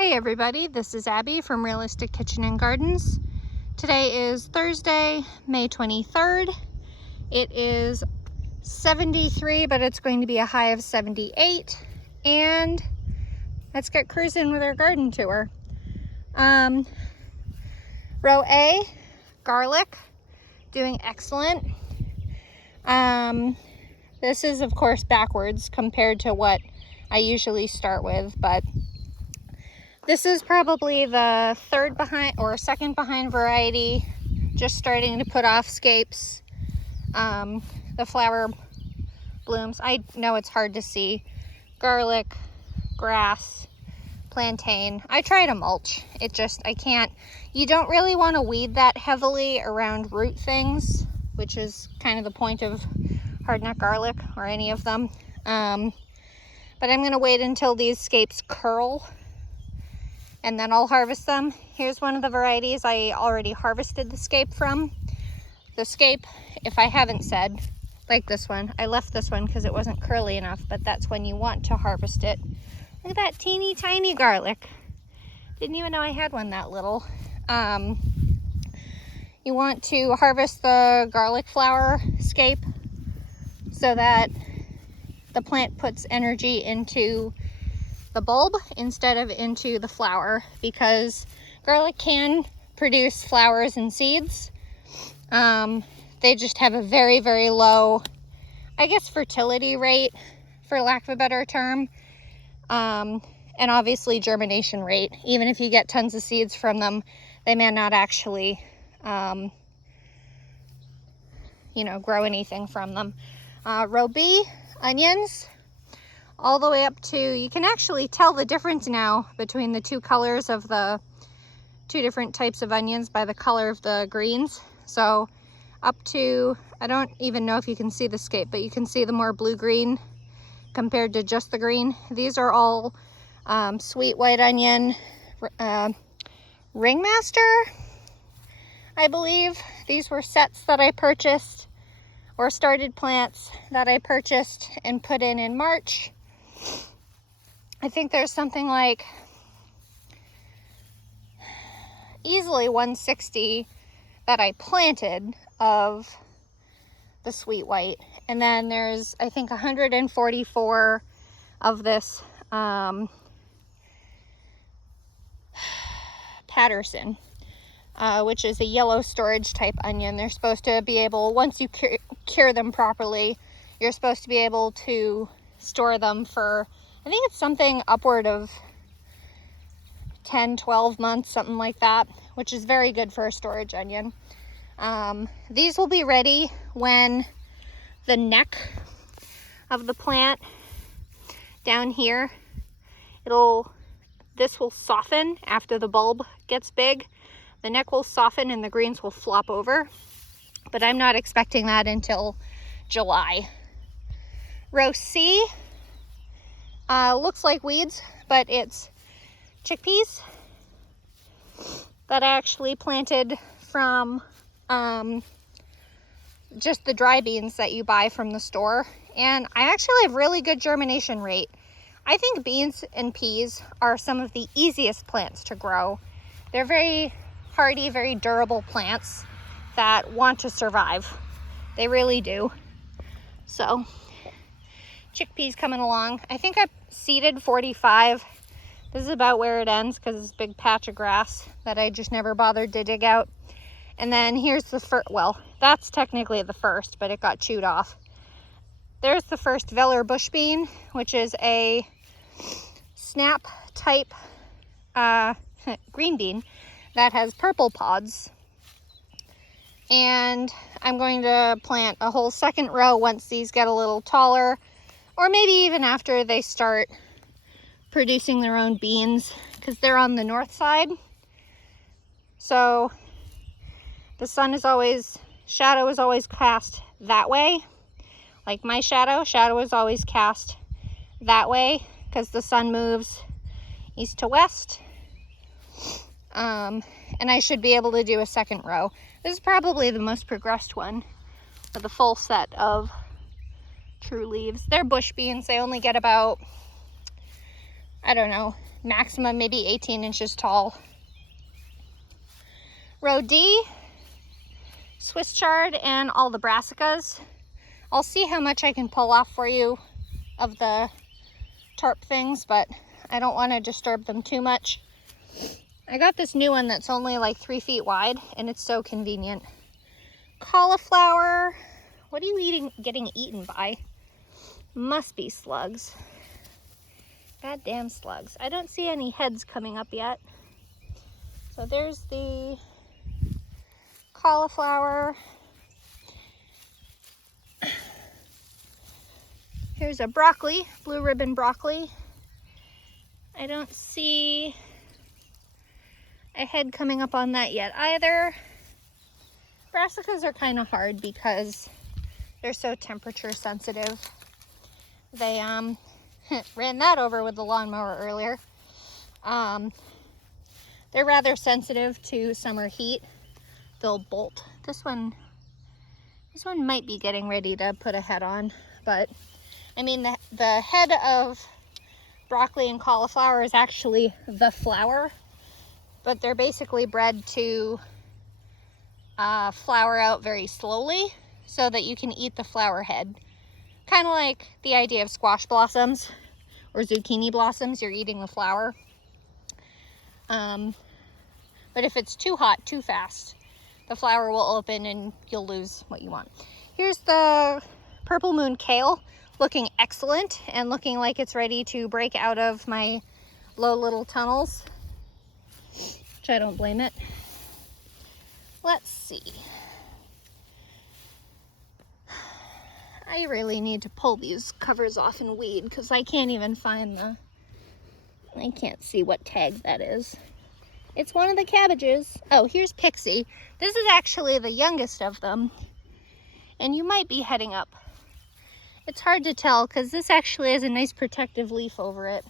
Hey everybody, this is Abby from Realistic Kitchen and Gardens. Today is Thursday, May 23rd. It is 73, but it's going to be a high of 78. And let's get cruising with our garden tour. Row A, garlic, doing excellent. This is of course backwards compared to what I usually start with, but this is probably the third behind or second behind variety, just starting to put off scapes. The flower blooms. I know it's hard to see. Garlic, grass, plantain. I try to mulch. I can't. You don't really want to weed that heavily around root things, which is kind of the point of hardneck garlic or any of them. But I'm going to wait until these scapes curl and then I'll harvest them. Here's one of the varieties I already harvested the scape from. The scape, if I haven't said, like this one, I left this one because it wasn't curly enough, but that's when you want to harvest it. Look at that teeny tiny garlic. Didn't even know I had one that little. You want to harvest the garlic flower scape so that the plant puts energy into the bulb instead of into the flower, because garlic can produce flowers and seeds. They just have a very, very low, I guess, fertility rate, for lack of a better term. And obviously germination rate. Even if you get tons of seeds from them, they may not actually, grow anything from them. Row B, onions. All the way up to, you can actually tell the difference now between the two colors of the two different types of onions by the color of the greens. So up to, I don't even know if you can see the scape, but you can see the more blue-green compared to just the green. These are all sweet white onion, ringmaster, I believe. These were sets that I purchased, or started plants that I purchased and put in March. I think there's something like easily 160 that I planted of the sweet white. And then there's, I think, 144 of this Patterson, which is a yellow storage type onion. They're supposed to be able, once you cure them properly, you're supposed to be able to store them for, I think it's something upward of 10, 12 months, something like that, which is very good for a storage onion. These will be ready when the neck of the plant down here, this will soften after the bulb gets big. The neck will soften and the greens will flop over, but I'm not expecting that until July. Row C, looks like weeds, but it's chickpeas that I actually planted from just the dry beans that you buy from the store. And I actually have really good germination rate. I think beans and peas are some of the easiest plants to grow. They're very hardy, very durable plants that want to survive. They really do. So chickpeas coming along. I think I seeded 45. This is about where it ends because it's a big patch of grass that I just never bothered to dig out. And then here's the first, well, that's technically the first, but it got chewed off. There's the first Veller bush bean, which is a snap type green bean that has purple pods. And I'm going to plant a whole second row once these get a little taller, or maybe even after they start producing their own beans, because they're on the north side. So the shadow is always cast that way. Like my shadow is always cast that way because the sun moves east to west. And I should be able to do a second row. This is probably the most progressed one with a full set of true leaves. They're bush beans. They only get about I don't know, maximum maybe 18 inches tall. Row D, Swiss chard and all the brassicas. I'll see how much I can pull off for you of the tarp things, but I don't want to disturb them too much. I got this new one that's only like 3 feet wide, and it's so convenient. Cauliflower. What are you getting eaten by? Must be slugs. Goddamn slugs. I don't see any heads coming up yet. So there's the cauliflower. Here's a broccoli, blue ribbon broccoli. I don't see a head coming up on that yet either. Brassicas are kind of hard because they're so temperature sensitive. They ran that over with the lawnmower earlier. They're rather sensitive to summer heat. They'll bolt. This one might be getting ready to put a head on, but I mean the head of broccoli and cauliflower is actually the flower, but they're basically bred to flower out very slowly so that you can eat the flower head. Kind of like the idea of squash blossoms or zucchini blossoms, you're eating the flower. But if it's too hot, too fast, the flower will open and you'll lose what you want. Here's the purple moon kale, looking excellent and looking like it's ready to break out of my low little tunnels, which I don't blame it. Let's see. I really need to pull these covers off and weed because I can't even find I can't see what tag that is. It's one of the cabbages. Oh, here's Pixie. This is actually the youngest of them, and you might be heading up. It's hard to tell because this actually has a nice protective leaf over it.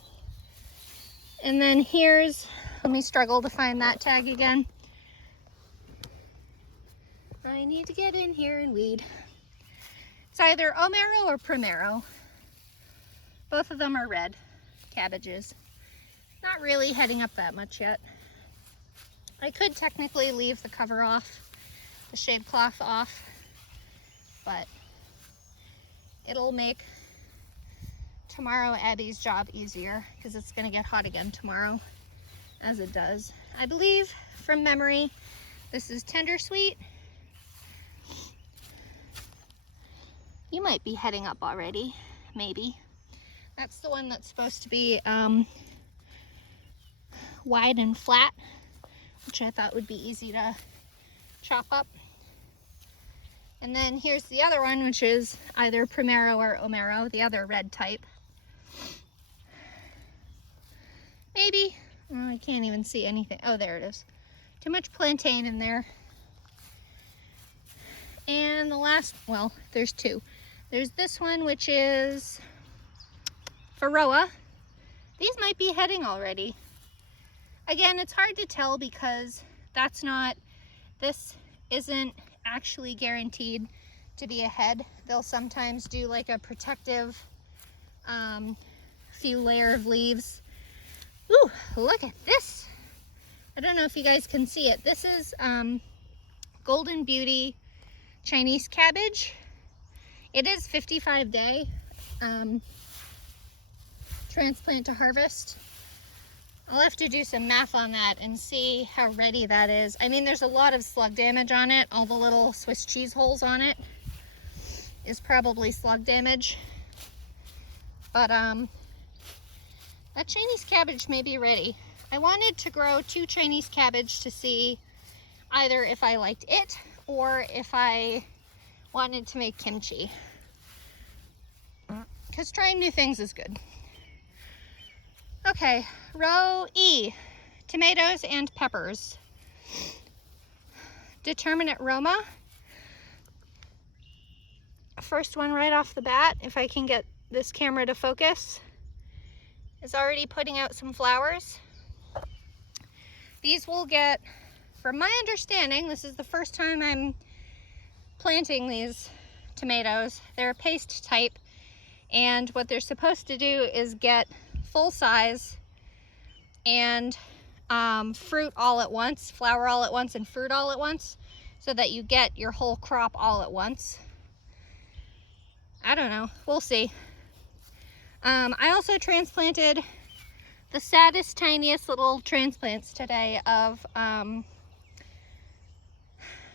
And then here's, let me struggle to find that tag again. I need to get in here and weed. It's either Omero or Primero. Both of them are red cabbages. Not really heading up that much yet. I could technically leave the cover off, the shade cloth off, but it'll make tomorrow Abby's job easier because it's going to get hot again tomorrow, as it does. I believe from memory, this is Tender Sweet. You might be heading up already, maybe. That's the one that's supposed to be wide and flat, which I thought would be easy to chop up. And then here's the other one, which is either Primero or Omero, the other red type. Maybe. Oh, I can't even see anything. Oh, there it is. Too much plantain in there. And the last, well, there's two. There's this one, which is Varroa. These might be heading already. Again, it's hard to tell because this isn't actually guaranteed to be a head. They'll sometimes do like a protective few layer of leaves. Ooh, look at this. I don't know if you guys can see it. This is Golden Beauty Chinese cabbage. It is 55-day transplant to harvest. I'll have to do some math on that and see how ready that is. I mean, there's a lot of slug damage on it. All the little Swiss cheese holes on it is probably slug damage. But that Chinese cabbage may be ready. I wanted to grow 2 Chinese cabbage to see either if I liked it or if I wanted to make kimchi. Because trying new things is good. Okay, row E, tomatoes and peppers. Determinate Roma. First one right off the bat, if I can get this camera to focus, is already putting out some flowers. These will get, from my understanding, this is the first time I'm planting these tomatoes. They're a paste type, and what they're supposed to do is get full size and fruit all at once, flower all at once and fruit all at once, so that you get your whole crop all at once. I don't know, we'll see. I also transplanted the saddest, tiniest little transplants today of,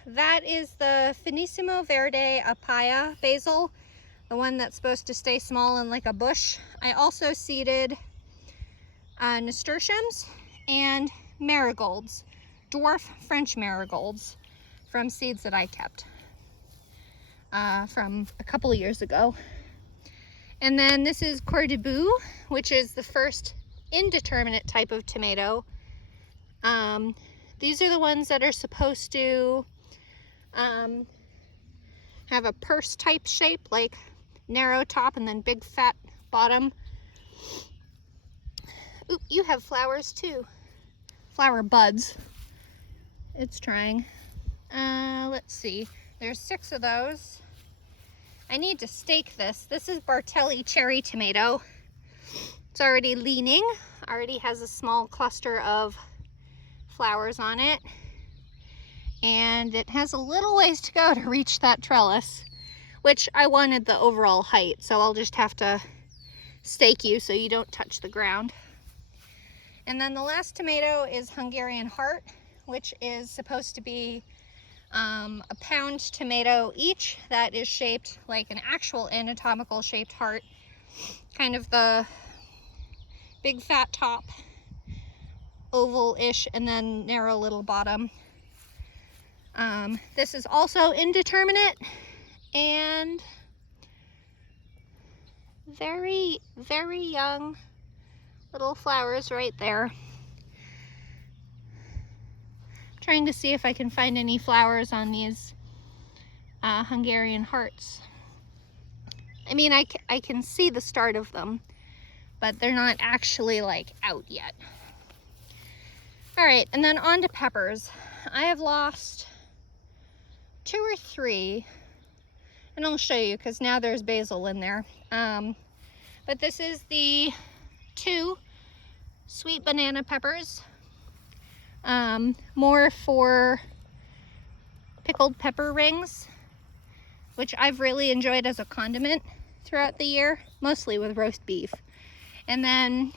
that is the Finissimo Verde Apaya basil, the one that's supposed to stay small and like a bush. I also seeded nasturtiums and marigolds, dwarf French marigolds, from seeds that I kept from a couple of years ago. And then this is Coeur de Boue, which is the first indeterminate type of tomato. These are the ones that are supposed to have a purse type shape, like narrow top and then big fat bottom. Oop, you have flowers too. Flower buds. It's trying. Let's see. There's 6 of those. I need to stake this. This is Bartelli cherry tomato. It's already leaning. Already has a small cluster of flowers on it. And it has a little ways to go to reach that trellis, which I wanted the overall height, so I'll just have to stake you so you don't touch the ground. And then the last tomato is Hungarian heart, which is supposed to be a pound tomato each that is shaped like an actual anatomical shaped heart, kind of the big fat top, oval-ish, and then narrow little bottom. This is also indeterminate and very, very young little flowers right there. Trying to see if I can find any flowers on these Hungarian hearts. I mean, I can see the start of them, but they're not actually like out yet. All right, and then on to peppers. I have lost 2 or 3, and I'll show you because now there's basil in there. But this is the 2 sweet banana peppers. More for pickled pepper rings, which I've really enjoyed as a condiment throughout the year, mostly with roast beef. And then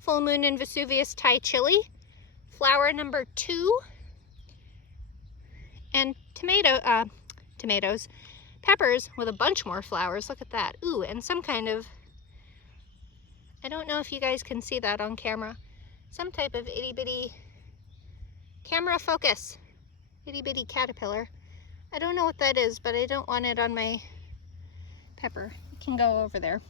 Full Moon and Vesuvius Thai chili, flower number 2, and tomatoes, peppers with a bunch more flowers. Look at that. Ooh, and some kind of, I don't know if you guys can see that on camera, some type of itty bitty camera focus, itty bitty caterpillar. I don't know what that is, but I don't want it on my pepper. It can go over there.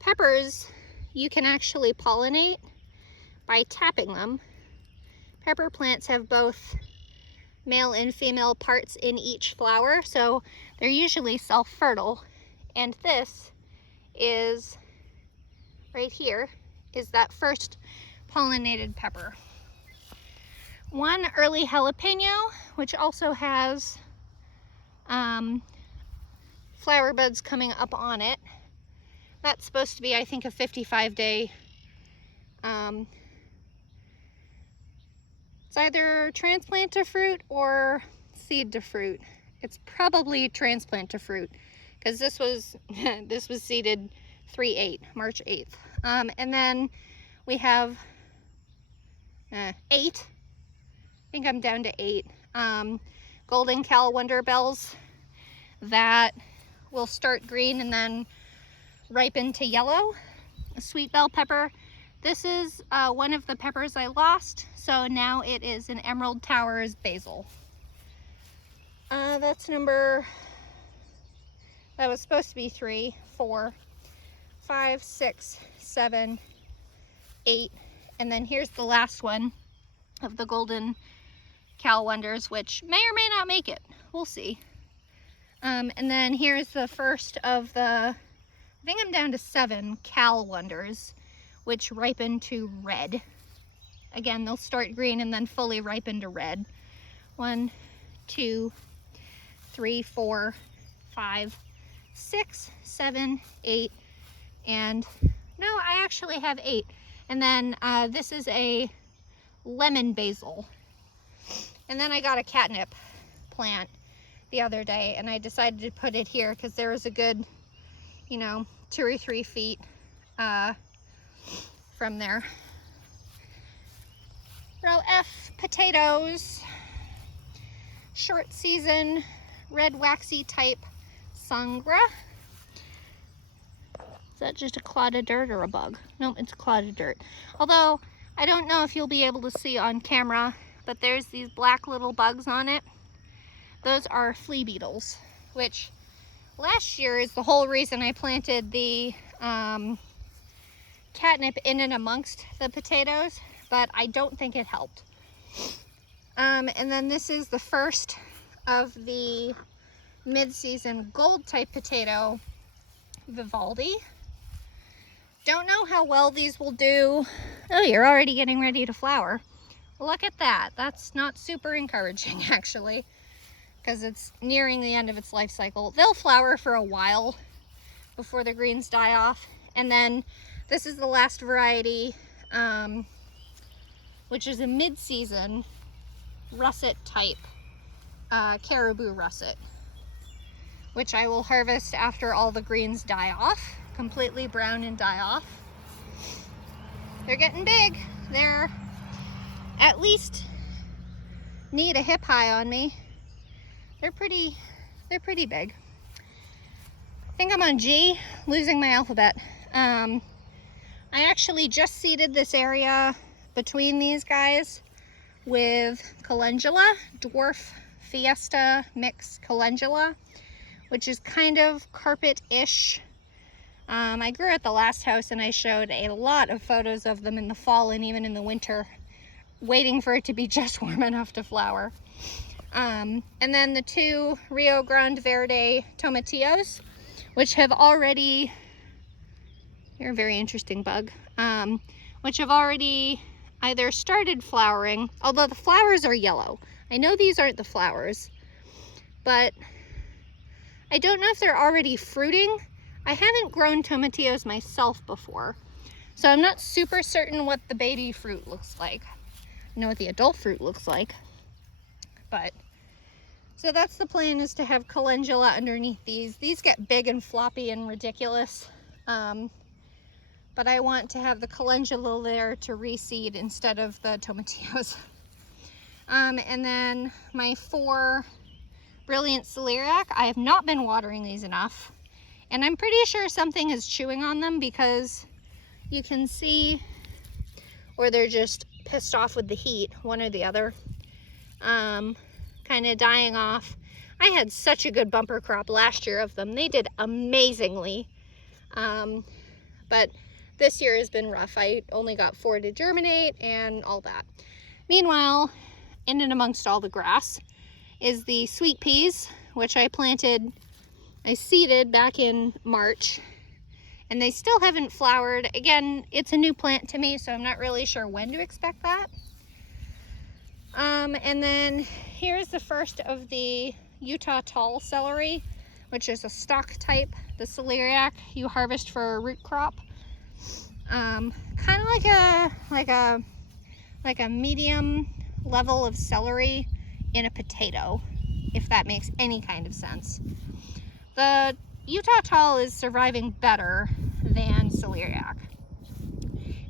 Peppers, you can actually pollinate by tapping them. Pepper plants have both male and female parts in each flower, so they're usually self-fertile. And this is, right here, is that first pollinated pepper. One early jalapeno, which also has flower buds coming up on it. That's supposed to be, I think, a 55-day, it's either transplant to fruit or seed to fruit. It's probably transplant to fruit, because this was this was seeded March 8th. And then we have 8. I think I'm down to 8 golden Cal Wonder Bells that will start green and then ripen to yellow. A sweet bell pepper. This is one of the peppers I lost, so now it is an Emerald Towers basil. That's number, that was supposed to be 3, 4, 5, 6, 7, 8, and then here's the last one of the golden Cal Wonders, which may or may not make it. We'll see. And then here's the first of the, I think I'm down to 7 Cal Wonders, which ripen to red. Again, they'll start green and then fully ripen to red. 1, 2, 3, 4, 5, 6, 7, 8, and no, I actually have 8. And then this is a lemon basil. And then I got a catnip plant the other day, and I decided to put it here because there was a good, you know, 2 or 3 feet from there. Row F, potatoes, short season, red waxy type sangra. Is that just a clod of dirt or a bug? Nope, it's a clod of dirt. Although, I don't know if you'll be able to see on camera, but there's these black little bugs on it. Those are flea beetles, which last year is the whole reason I planted the catnip in and amongst the potatoes, but I don't think it helped. And then this is the first of the mid-season gold type potato, Vivaldi. Don't know how well these will do. Oh, you're already getting ready to flower. Look at that. That's not super encouraging, actually, because it's nearing the end of its life cycle. They'll flower for a while before the greens die off. And then this is the last variety, which is a mid-season russet type, caribou russet, which I will harvest after all the greens die off, completely brown and die off. They're getting big. They're at least need a hip high on me. They're pretty big. I think I'm on G, losing my alphabet. I actually just seeded this area between these guys with calendula, dwarf fiesta mix calendula, which is kind of carpet-ish. I grew at the last house and I showed a lot of photos of them in the fall and even in the winter, waiting for it to be just warm enough to flower. And then the 2 Rio Grande Verde tomatillos, which have already, you're a very interesting bug, which have already either started flowering, although the flowers are yellow. I know these aren't the flowers, but I don't know if they're already fruiting. I haven't grown tomatillos myself before, so I'm not super certain what the baby fruit looks like. I know what the adult fruit looks like, but so that's the plan, is to have calendula underneath these. These get big and floppy and ridiculous, but I want to have the calendula there to reseed instead of the tomatillos. And then my 4 brilliant celeriac, I have not been watering these enough, and I'm pretty sure something is chewing on them because you can see, or they're just pissed off with the heat, one or the other, kind of dying off. I had such a good bumper crop last year of them. They did amazingly, but this year has been rough. I only got 4 to germinate and all that. Meanwhile, in and amongst all the grass is the sweet peas, which I seeded back in March, and they still haven't flowered. Again, it's a new plant to me, so I'm not really sure when to expect that. And then here's the first of the Utah tall celery, which is a stalk type. The celeriac you harvest for a root crop. Kind of like a medium level of celery in a potato, if that makes any kind of sense. The Utah tall is surviving better than celeriac.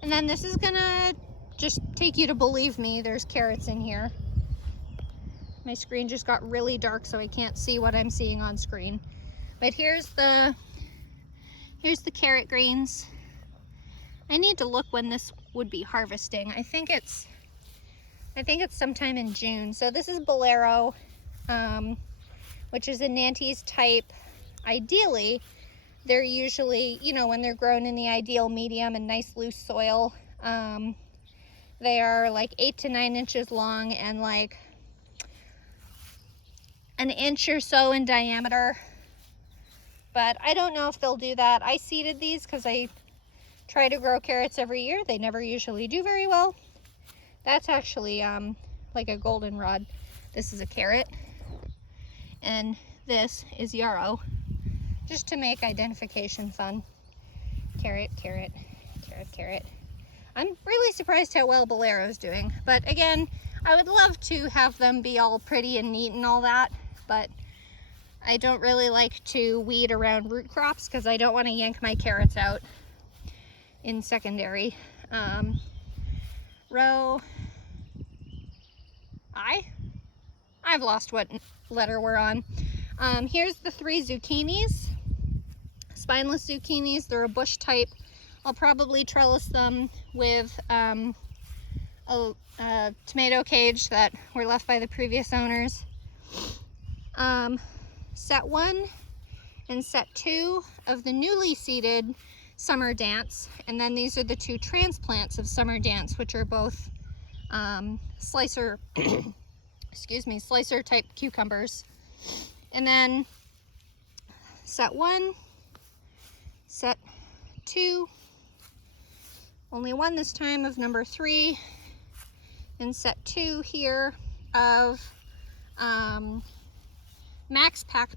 And then this is gonna just take you to believe me, there's carrots in here. My screen just got really dark, so I can't see what I'm seeing on screen. But here's the carrot greens. I need to look when this would be harvesting. I think it's sometime in June. So this is Bolero, which is a Nantes type. Ideally, they're usually, you know, when they're grown in the ideal medium and nice loose soil, they are like 8 to 9 inches long and like an inch or so in diameter. But I don't know if they'll do that. I seeded these because I try to grow carrots every year. They never usually do very well. That's actually like a goldenrod. This is a carrot, and this is yarrow, just to make identification fun. Carrot, carrot, carrot, carrot. I'm really surprised how well Bolero's doing. But again, I would love to have them be all pretty and neat and all that, but I don't really like to weed around root crops because I don't want to yank my carrots out in secondary. Row I've lost what letter we're on. Here's the 3 zucchinis, spineless zucchinis. They're a bush type. I'll probably trellis them with a tomato cage that were left by the previous owners. Set 1 and set 2 of the newly seeded Summer Dance, and then these are the 2 transplants of Summer Dance, which are both slicer slicer type cucumbers. And then set 1, set 2, only 1 this time of number 3, and set 2 here of Max Pack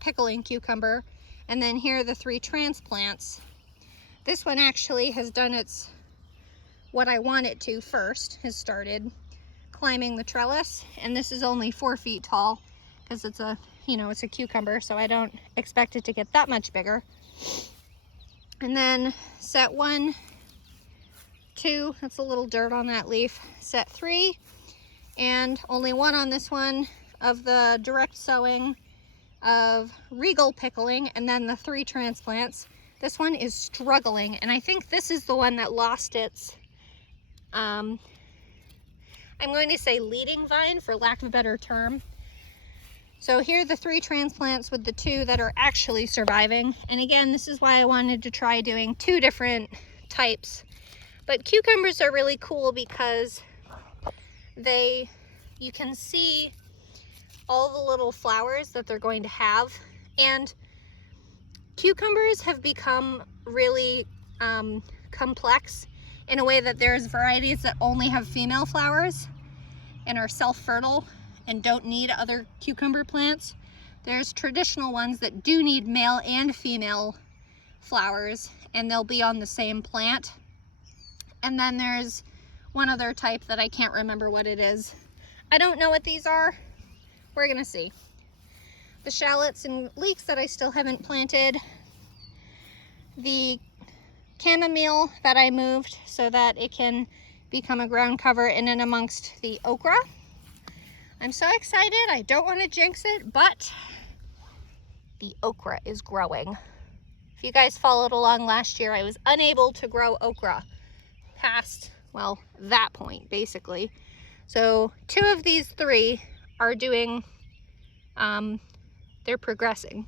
pickling cucumber. And then here are the 3 transplants. This one actually has done what I want it to first, has started climbing the trellis, and this is only 4 feet tall because it's a, it's a cucumber, so I don't expect it to get that much bigger. And then set 1, 2, that's a little dirt on that leaf. Set 3, and only 1 on this one of the direct sowing of Regal pickling, and then the 3 transplants. This one is struggling, and I think this is the one that lost its, I'm going to say leading vine for lack of a better term. So here are the 3 transplants with the 2 that are actually surviving. And again, this is why I wanted to try doing 2 different types. But cucumbers are really cool because you can see all the little flowers that they're going to have. And cucumbers have become really complex in a way that there's varieties that only have female flowers and are self-fertile and don't need other cucumber plants. There's traditional ones that do need male and female flowers, and they'll be on the same plant. And then there's one other type that I can't remember what it is. I don't know what these are. We're gonna see. The shallots and leeks that I still haven't planted. The chamomile that I moved so that it can become a ground cover in and amongst the okra. I'm so excited. I don't want to jinx it, but the okra is growing. If you guys followed along last year, I was unable to grow okra past, well, that point basically. So 2 of these 3 are doing, they're progressing.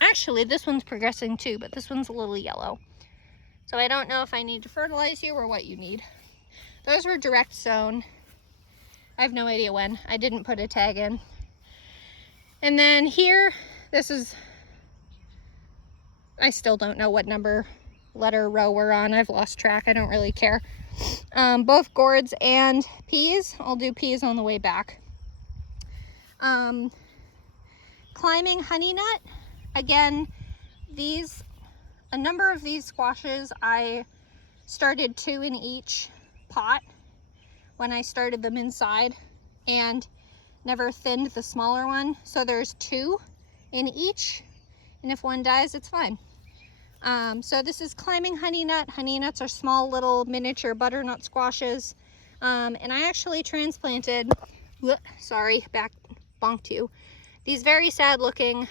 Actually, this one's progressing too, but this one's a little yellow. So I don't know if I need to fertilize you or what you need. Those were direct sown. I have no idea when. I didn't put a tag in. And then here, I still don't know what letter row we're on. I've lost track. I don't really care. Both gourds and peas. I'll do peas on the way back. Climbing honey nut. Again, a number of these squashes, I started 2 in each pot when I started them inside and never thinned the smaller one. So there's 2 in each, and if one dies, it's fine. So this is climbing honey nut. Honey nuts are small little miniature butternut squashes. And I actually transplanted, back bonked you. These very sad looking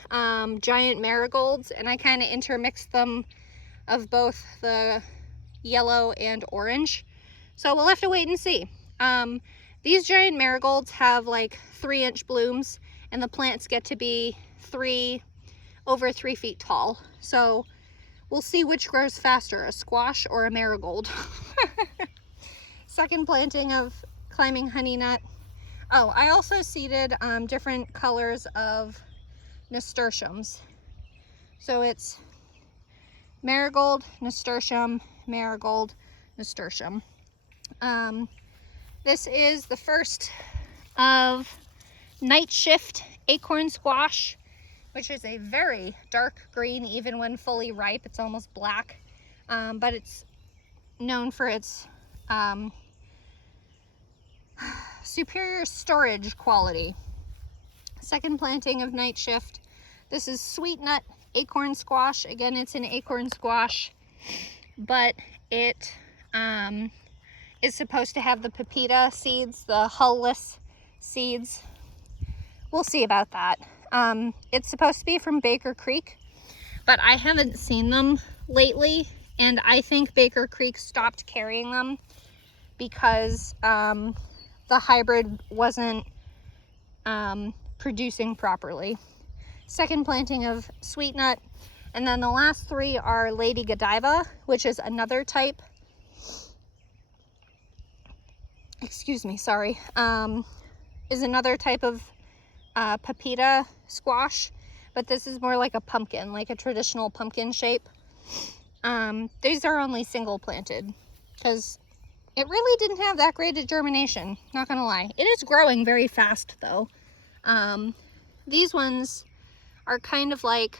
giant marigolds, and I kind of intermixed them of both the yellow and orange. So we'll have to wait and see. These giant marigolds have like 3-inch blooms, and the plants get to be over 3 feet tall. So we'll see which grows faster, a squash or a marigold. Second planting of climbing honey nut. Oh, I also seeded different colors of nasturtiums. So it's marigold, nasturtium, marigold, nasturtium. This is the first of Night Shift acorn squash, which is a very dark green even when fully ripe. It's almost black, but it's known for its superior storage quality. Second planting of Night Shift. This is Sweet Nut Acorn Squash. Again, it's an acorn squash, but it is supposed to have the pepita seeds, the hull-less seeds. We'll see about that. It's supposed to be from Baker Creek, but I haven't seen them lately, and I think Baker Creek stopped carrying them because the hybrid wasn't producing properly. Second planting of Sweet Nut, and then the last three are Lady Godiva, which is another type. Excuse me, sorry. Is another type of pepita squash, but this is more like a pumpkin, like a traditional pumpkin shape. These are only single planted because it really didn't have that great a germination, not gonna lie. It is growing very fast though. These ones are kind of like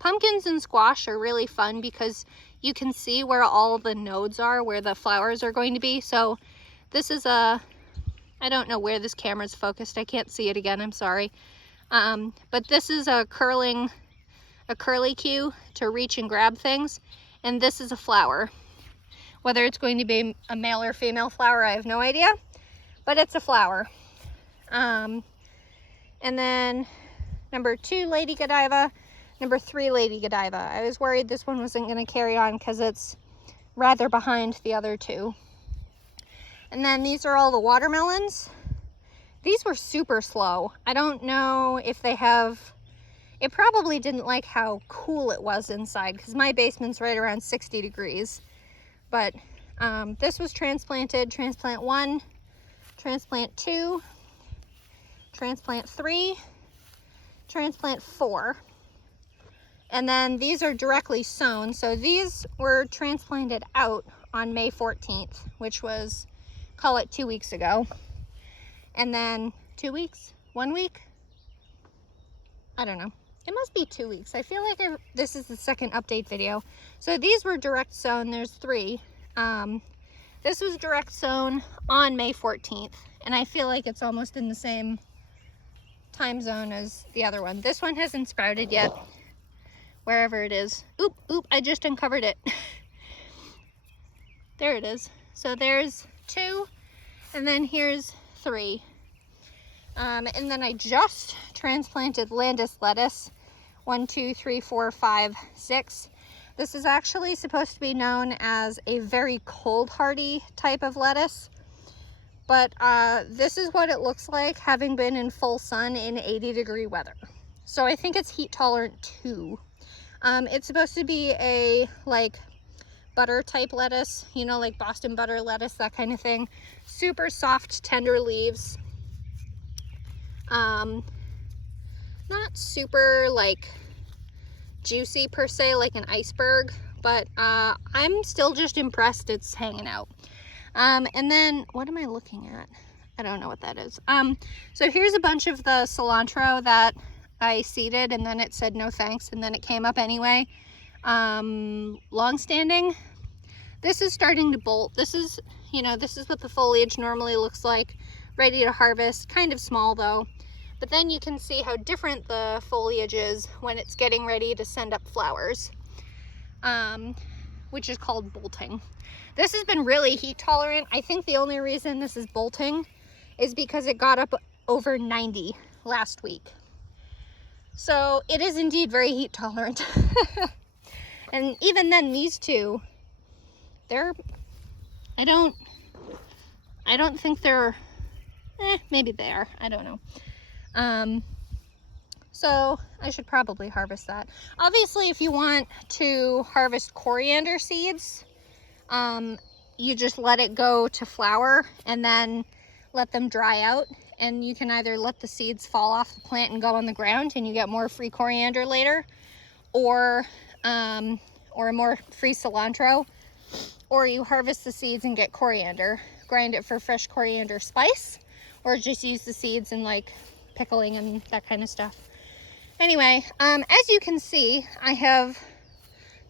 pumpkins, and squash are really fun because you can see where all the nodes are, where the flowers are going to be. So this is I don't know where this camera's focused. I can't see it again, I'm sorry. But this is a curly cue to reach and grab things. And this is a flower. Whether it's going to be a male or female flower, I have no idea, but it's a flower. And then number 2, Lady Godiva. Number 3, Lady Godiva. I was worried this one wasn't going to carry on because it's rather behind the other two. And then these are all the watermelons. These were super slow. I don't know if they have, it probably didn't like how cool it was inside because my basement's right around 60 degrees. But this was transplanted, transplant 1, transplant 2, transplant 3, transplant 4. And then these are directly sown. So these were transplanted out on May 14th, which was, call it 2 weeks ago. And then 2 weeks, 1 week, I don't know. It must be 2 weeks. I feel like this is the second update video. So these were direct sown. There's 3. This was direct sown on May 14th. And I feel like it's almost in the same time zone as the other one. This one hasn't sprouted yet, wherever it is. Oop, I just uncovered it. There it is. So there's 2, and then here's 3. And then I just transplanted Landis lettuce. 1, 2, 3, 4, 5, 6. This is actually supposed to be known as a very cold hardy type of lettuce. But this is what it looks like having been in full sun in 80-degree weather. So I think it's heat tolerant too. It's supposed to be a like butter type lettuce, you know, like Boston butter lettuce, that kind of thing. Super soft, tender leaves. Not super like juicy per se, like an iceberg, but I'm still just impressed it's hanging out. And then what am I looking at? I don't know what that is. So here's a bunch of the cilantro that I seeded, and then it said no thanks, and then it came up anyway. Long-standing. This is starting to bolt. This is, you know, this is what the foliage normally looks like, ready to harvest. Kind of small though. But then you can see how different the foliage is when it's getting ready to send up flowers, which is called bolting. This has been really heat tolerant. I think the only reason this is bolting is because it got up over 90 last week. So it is indeed very heat tolerant. And even then, these two, I don't think they're, maybe they are, I don't know. So I should probably harvest that. Obviously, if you want to harvest coriander seeds, you just let it go to flower and then let them dry out, and you can either let the seeds fall off the plant and go on the ground and you get more free coriander later, or more free cilantro, or you harvest the seeds and get coriander, grind it for fresh coriander spice, or just use the seeds and like pickling and that kind of stuff. Anyway, as you can see, I have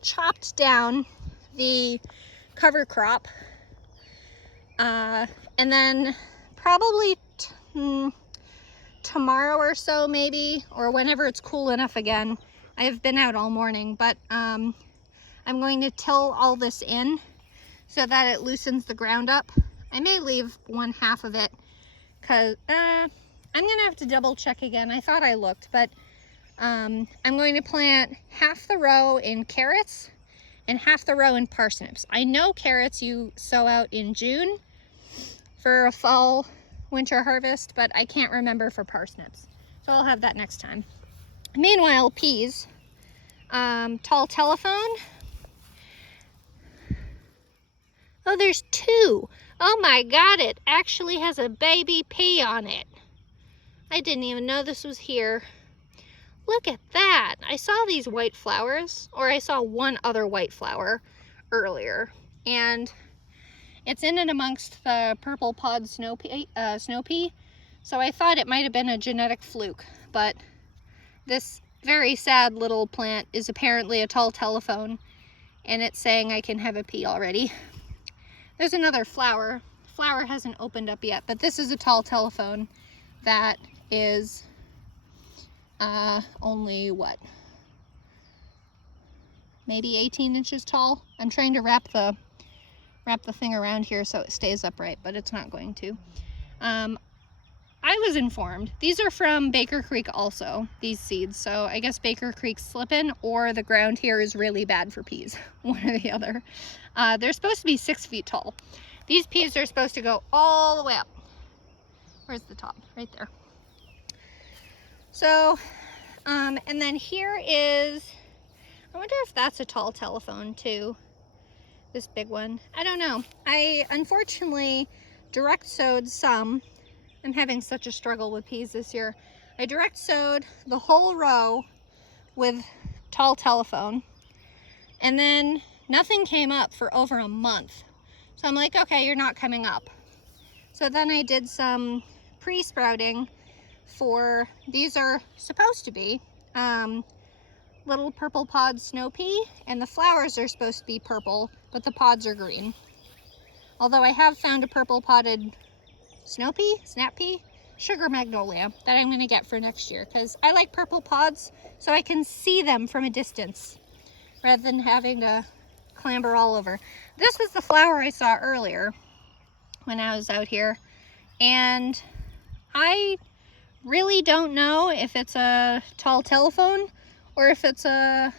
chopped down the cover crop. And then probably tomorrow or so maybe, or whenever it's cool enough again. I've been out all morning, but I'm going to till all this in so that it loosens the ground up. I may leave one half of it because I'm gonna have to double check again. I thought I looked, but I'm going to plant half the row in carrots and half the row in parsnips. I know carrots you sow out in June for a fall winter harvest, but I can't remember for parsnips, so I'll have that next time. Meanwhile, peas, tall telephone. Oh, there's two. Oh my God, it actually has a baby pea on it. I didn't even know this was here. Look at that. I saw these white flowers, or I saw one other white flower earlier, and it's in and amongst the purple pod snow pea, so I thought it might have been a genetic fluke, but this very sad little plant is apparently a tall telephone, and it's saying I can have a pea already. There's another flower. The flower hasn't opened up yet, but this is a tall telephone that is only what? Maybe 18 inches tall. I'm trying to wrap the thing around here so it stays upright, but it's not going to. I was informed. These are from Baker Creek also, these seeds. So I guess Baker Creek's slipping, or the ground here is really bad for peas, one or the other. They're supposed to be 6 feet tall. These peas are supposed to go all the way up. Where's the top? Right there. So, and then here is, I wonder if that's a tall telephone too. This big one. I don't know. I unfortunately direct sowed some. I'm having such a struggle with peas this year. I direct sowed the whole row with tall telephone, and then nothing came up for over a month. So I'm like, okay, you're not coming up. So then I did some pre-sprouting for, these are supposed to be little purple pod snow pea, and the flowers are supposed to be purple, but the pods are green. Although I have found a purple podded snow pea, snap pea, sugar magnolia that I'm gonna get for next year, because I like purple pods so I can see them from a distance rather than having to clamber all over. This was the flower I saw earlier when I was out here, and I really don't know if it's a tall telephone or if it's a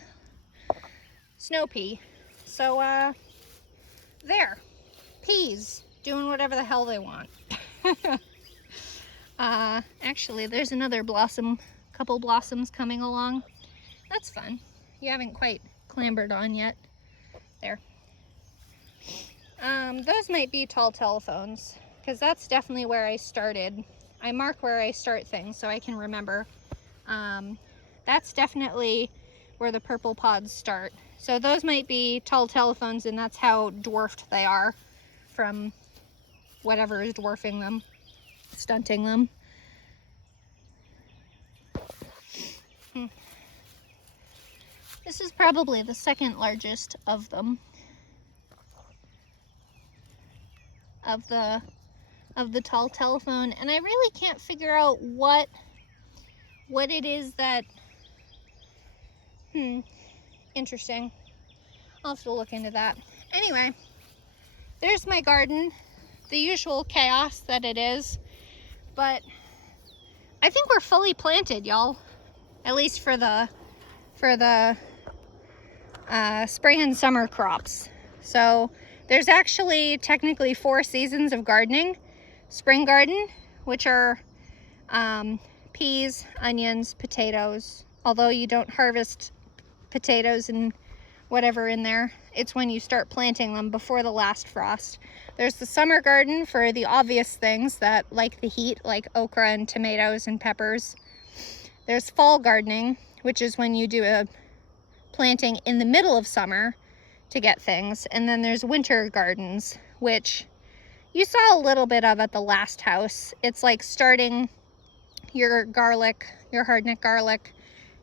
snow pea. So there, peas doing whatever the hell they want. Actually, there's another blossom, couple blossoms coming along. That's fun. You haven't quite clambered on yet. There. Those might be tall telephones, because that's definitely where I started. I mark where I start things so I can remember. That's definitely where the purple pods start. So those might be tall telephones, and that's how dwarfed they are from whatever is dwarfing them, stunting them. This is probably the second largest of them, of the tall telephone, and I really can't figure out what it is that, interesting. I'll have to look into that. Anyway, there's my garden, the usual chaos that it is, but I think we're fully planted, y'all, at least for the spring and summer crops. So there's actually technically 4 seasons of gardening. Spring garden, which are peas, onions, potatoes, although you don't harvest potatoes and whatever in there. It's when you start planting them before the last frost. There's the summer garden for the obvious things that like the heat, like okra and tomatoes and peppers. There's fall gardening, which is when you do a planting in the middle of summer to get things. And then there's winter gardens, which you saw a little bit of at the last house. It's like starting your garlic, your hardneck garlic,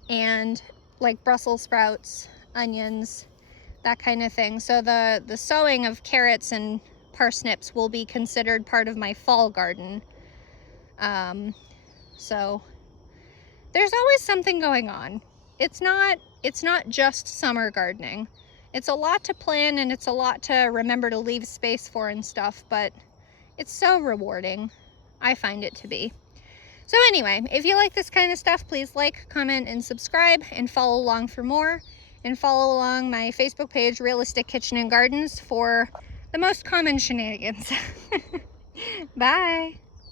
and like Brussels sprouts, onions, that kind of thing. So the sowing of carrots and parsnips will be considered part of my fall garden. So there's always something going on. It's not just summer gardening. It's a lot to plan and it's a lot to remember to leave space for and stuff, but it's so rewarding. I find it to be. So anyway, if you like this kind of stuff, please like, comment, and subscribe, and follow along for more. And follow along my Facebook page, Realistic Kitchen and Gardens, for the most common shenanigans. Bye.